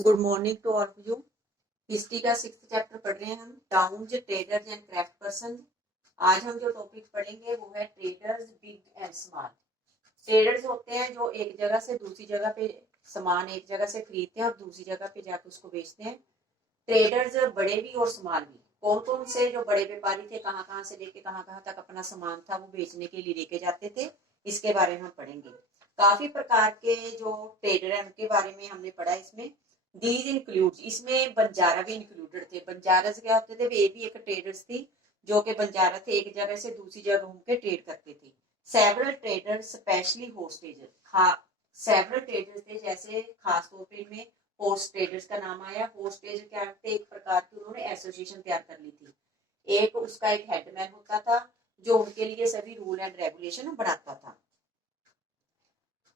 Good morning to all of you. History का 6th chapter पढ़ रहे हैं हम, towns, traders and craft person. आज हम जो टॉपिक पढ़ेंगे वो है traders, big and small. Traders होते हैं जो एक जगह से दूसरी जगह पे सामान एक जगह से खरीदते हैं और दूसरी जगह पे जाकर उसको बेचते हैं। ट्रेडर्स बड़े भी और स्मॉल भी। कौन कौन से जो बड़े व्यापारी थे, कहाँ कहाँ से लेके कहाँ कहाँ तक अपना सामान था वो बेचने के लिए लेके जाते थे, इसके बारे में हम पढ़ेंगे। काफी प्रकार के जो ट्रेडर है उनके बारे में हमने पढ़ा इसमें। दीज इंक्लूड, इसमें बंजारा भी इंक्लूडेड थे। बंजारा क्या होते थे, वे भी एक ट्रेडर्स थी जो कि बंजारा थे, एक जगह से दूसरी जगह घूम के ट्रेड करते थे। Several traders, specially hostage, several traders थे, जैसे खास तौर पे इनमें होस्ट ट्रेडर्स का नाम आया। होस्टेज क्या थे, एक प्रकार की उन्होंने एसोसिएशन तैयार कर ली थी। एक उसका एक हेडमैन होता था जो उनके लिए सभी रूल एंड रेगुलेशन बनाता था।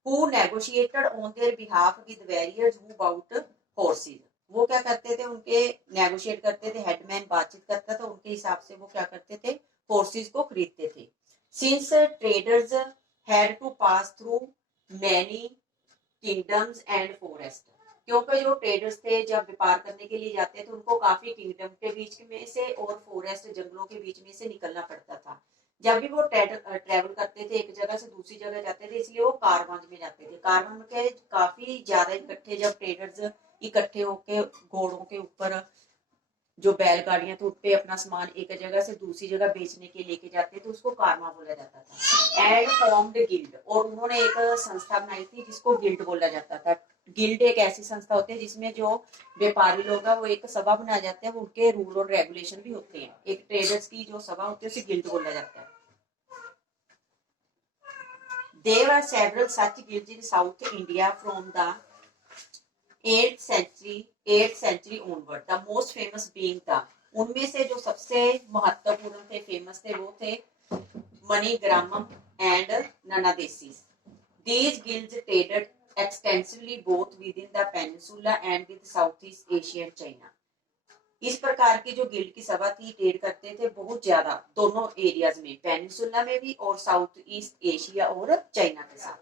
Who negotiated on their behalf with various who bought horses, वो क्या करते थे, उनके नेगोशिएट करते थे, हेडमैन बातचीत करता था, उनके हिसाब से वो क्या करते थे, हॉर्सेस को खरीदते थे। Since traders had to pass through many kingdoms and forest, क्योंकि जो ट्रेडर्स थे जब व्यापार करने के लिए जाते थे उनको काफी किंगडम के बीच में से और फॉरेस्ट जंगलों के बीच में से निकलना पड़ता था। जब भी वो ट्रेवल करते थे, एक जगह से दूसरी जगह जाते थे, इसलिए वो कारवां में जाते थे। कारवां के काफी ज्यादा इकट्ठे, जब ट्रेडर्स इकट्ठे होके घोड़ों के ऊपर जो बैलगाड़ियां तो उनपे अपना सामान एक जगह से दूसरी जगह बेचने के लेके जाते थे, उसको कारवां बोला जाता था। एंड फॉर्म्ड गिल्ड, और उन्होंने एक संस्था बनाई थी जिसको गिल्ड बोला जाता था। गिल्ड एक ऐसी संस्था होती है जिसमें जो व्यापारी लोग हैं वो एक सभा बना जाते हैं, वो उनके रूल और रेगुलेशन भी होते हैं। एक ट्रेडर्स की जो सभा होती है उसे गिल्ड बोला जाता है। There are several such guilds in South India from the 8th century onward. The most famous being the, उनमें से जो सबसे महत्वपूर्ण थे, फेमस थे, वो थे Manigramam and Nanadesis. These guilds traded extensively both within the peninsula and with Southeast Asia and China. इस प्रकार की जो गिल्ड की सभा थी, ट्रेड करते थे बहुत ज्यादा दोनों एरियाज में, पेनिनसुला में भी और साउथ ईस्ट एशिया और चाइना के साथ.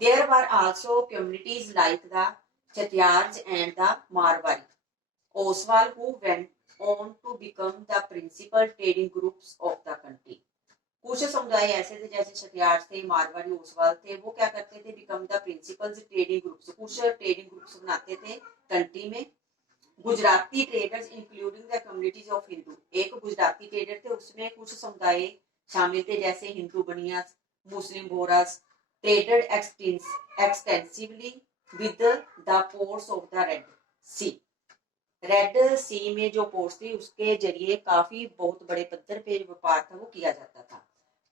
There were also communities like the Chatiyars and the Marwari Oswal who went on to become the principal trading groups of the country. कुछ समुदाय ऐसे थे जैसे छठियार थे, मारवाड़ी, ओसवाल थे, वो क्या करते थे, become the principal trading groups, कुछ ट्रेडिंग ग्रुप्स बनाते थे कंट्री में. Gujarati traders including the communities of Hindu, एक गुजराती ट्रेडर थे, उसमें कुछ समुदाय शामिल थे जैसे Hindu Banias, Muslim Bohras. Traded extensively with the ports of the Red Sea. Red Sea में जो पोर्ट्स थी उसके जरिए काफी बहुत बड़े पत्थर पे व्यापार था वो किया जाता था.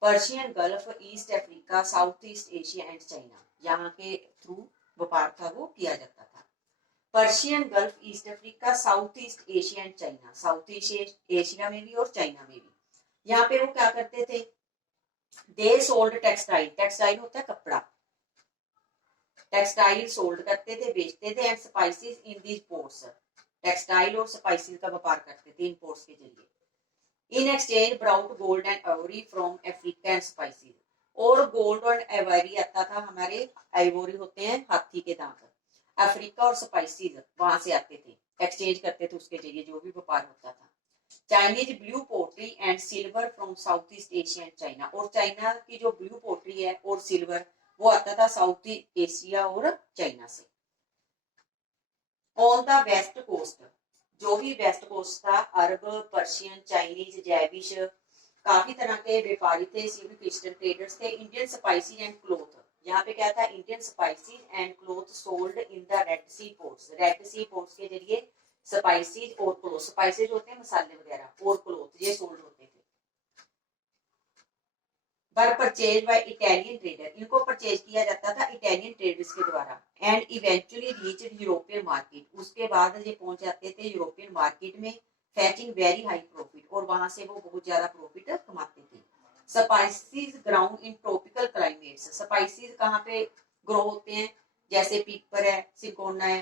Persian gulf, east Africa, south East Asia and China, यहाँ के थ्रू व्यापार था वो किया जाता था. Persian gulf, east Africa, south East Asia and China, south East Asia में भी और चाइना में भी. यहाँ पे वो क्या करते थे, दे सोल्ड टेक्सटाइल, टेक्सटाइल होता है कपड़ा, टेक्सटाइल सोल्ड करते थे, बेचते थे. And spices in these ports, textile और स्पाइसेस का व्यापार करते थे इन पोर्ट्स के जरिए. In exchange brought gold and Ivory from Africa and spices, और गोल्ड और आइवरी आता था, हमारे आइवरी होते हैं हाथी के दांत, अफ्रीका और स्पाइसेस वहां से आते थे, एक्सचेंज करते थे उसके जरिए जो भी व्यापार होता था. Chinese blue pottery and silver from South East Asia and China, और चाइना की जो ब्लू पोट्री है और सिल्वर वो आता था साउथ एशिया और चाइना से. ऑन द वेस्ट कोस्ट, जो भी वेस्ट कोस्ट था, अरब, पर्शियन, चाइनीज, जैविश, काफी तरह के व्यापारी थे, सिविल क्रिश्चियन ट्रेडर्स थे. इंडियन स्पाइसेस एंड क्लोथ, यहाँ पे क्या था, Indian spices and cloth sold in the Red Sea ports, Red Sea ports के जरिए स्पाइसेस और क्लोथ, स्पाइसेस होते हैं मसाले वगैरह, और क्लोथ ये सोल्ड होते थे. पर परचेज बाय इटालियन ट्रेडर, इनको परचेज किया जाता था इटालियन ट्रेडर्स के द्वारा. And eventually reached European market, उसके बाद ये पहुंच जाते थे यूरोपियन मार्केट में, फैचिंग वेरी हाई प्रॉफिट, और वहां से वो बहुत ज्यादा प्रॉफिट कमाते थे. Spices ground in tropical climates, spices कहाँ पे ग्रो होते हैं, जैसे पीपर है, सिकोना है,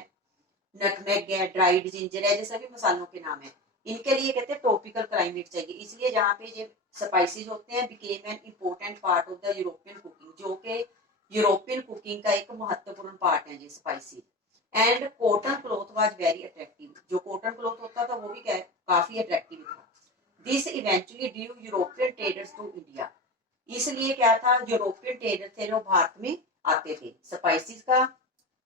नटमेग है, ड्राइड जिंजर है, जैसे भी मसालों के नाम है. इनके लिए कहते हैं ट्रॉपिकल क्लाइमेट चाहिए, इसलिए जहाँ पे ये स्पाइसेस होते हैं became an important part of the European cooking, जो कि यूरोपियन कुकिंग का एक महत्वपूर्ण पार्ट है ये spices. And cotton cloth was very attractive, जो कॉटन क्लॉथ होता था वो भी काफी अट्रैक्टिव था। This eventually drew European traders to India, इसलिए क्या था, यूरोपियन ट्रेडर थे जो भारत में आते थे स्पाइसेस का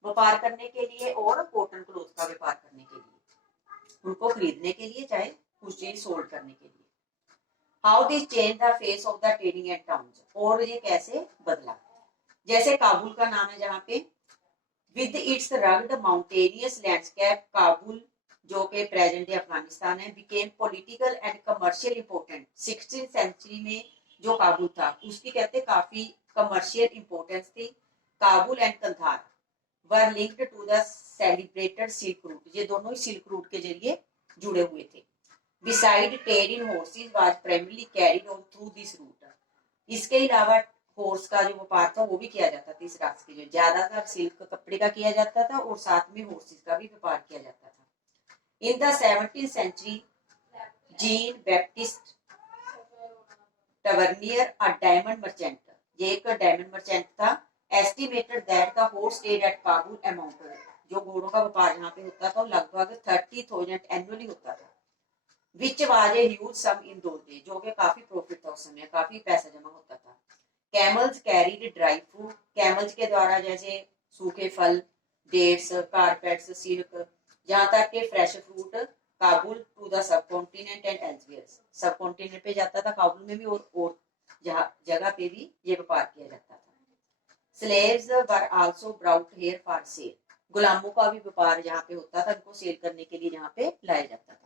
व्यापार करने के लिए और कॉटन क्लॉथ का व्यापार करने के लिए, उनको खरीदने के लिए, चाहे कुछ चीज सोल्ड करने के लिए। How this change the face of the trading and towns, और ये कैसे बदला। जैसे काबुल का नाम है जहाँ पे, with its rugged mountainous landscape, Kabul जो कि प्रेजेंट डे अफगानिस्तान है, became political and commercial important. 16th century में जो काबुल था उसकी कहते काफी कमर्शियल इंपोर्टेंस थी। Kabul and Kandahar were linked to the celebrated silk route, ये दोनों ही सिल्क रूट के जरिए जुड़े हुए थे। Beside trade in horses was primarily carried on through this route, इसके अलावा हॉर्स का जो व्यापार था वो भी किया जाता था इस रास्ते के, ज्यादातर सिल्क कपड़े का किया जाता था और साथ में हॉर्सेस का भी व्यापार किया जाता था। In the 17th century Jean Baptiste Tavernier a diamond merchant, ये एक डायमंड मर्चेंट था, estimated that the horse trade at Kabul amount, जो घोड़ों का व्यापार यहाँ पे होता था लगभग 30,000 एनुअली होता था, which was a huge sum in those days, जो कि काफी प्रॉफिट था उस समय, काफी पैसा जमा होता था। Camels carried dry fruit, camels के द्वारा जैसे सूखे फल, डेट्स, कारपेट्स, सिल्क, जहां तक के fresh fruit Kabul to the subcontinent and elsewhere, subcontinent पे जाता था काबुल में भी और जगह पे भी ये व्यापार किया जाता था। Slaves were also brought here for sale, गुलामों का भी व्यापार यहाँ पे होता था, उनको सेल करने के लिए यहाँ पे लाया जाता था।